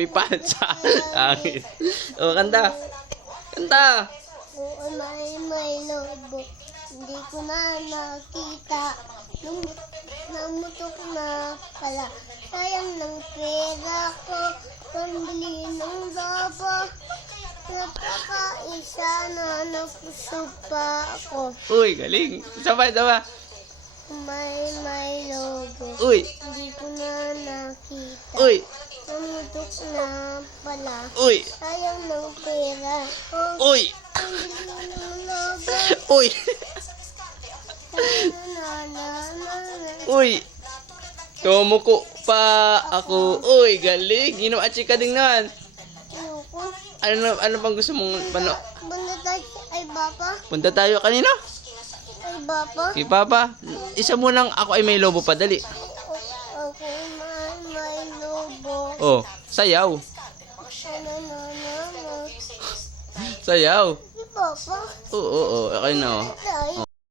lumipad sa hangin. O, kanta. Kanta. Oo, may lobo. Hindi ko na nakita. Namutok na pala. Sayang ng pera ko. Pambili ng lobo. Nagkakaisa na napusog pa ako. Uy, galing. Sabay. May lobo. Uy. Hindi ko na nakita. Uy. Namutok na pala. Uy. Sayang ng pera ko. Uy. Pambili ng lobo. Uy. Uy. Tumuko pa ako. Uy, galing. Ginawa chika din naman. Ayoko. Ano bang gusto mong pano? Banda tayo ay bapa. Punta tayo kanina. Ay bapa. Kay Papa. Isa mo lang ako ay may lobo pa. Dali. Ako may lobo. Oh, sayaw. Ano. Sayaw. Ay bapa. Oo. Okay na. Oh. Tayo.